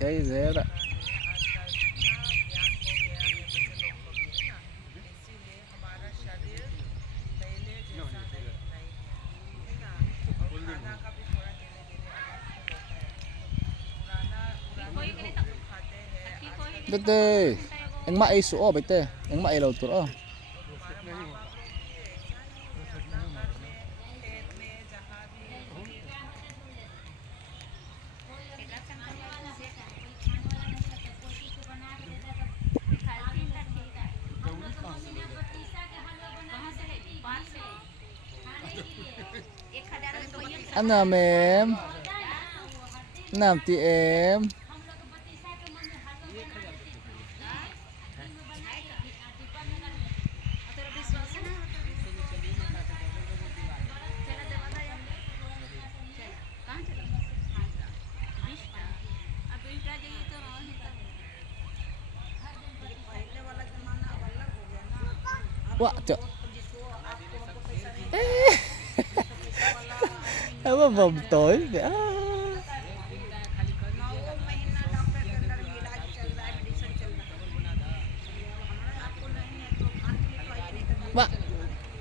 सही जरा Bete, ang mais o bete, ang mailaw to oh. Ano mem? Nam ti em. Wah, cok. Apa bom tối vậy? Wah,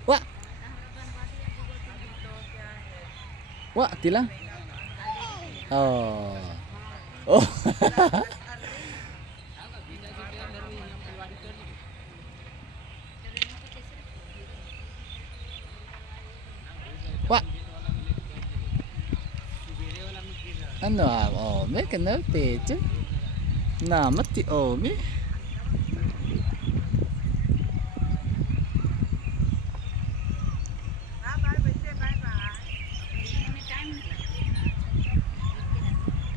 wah, wah, tilang. Oh, oh. Wah. Ano oh, may kanal pe chứ. Na mất thì ổn ấy.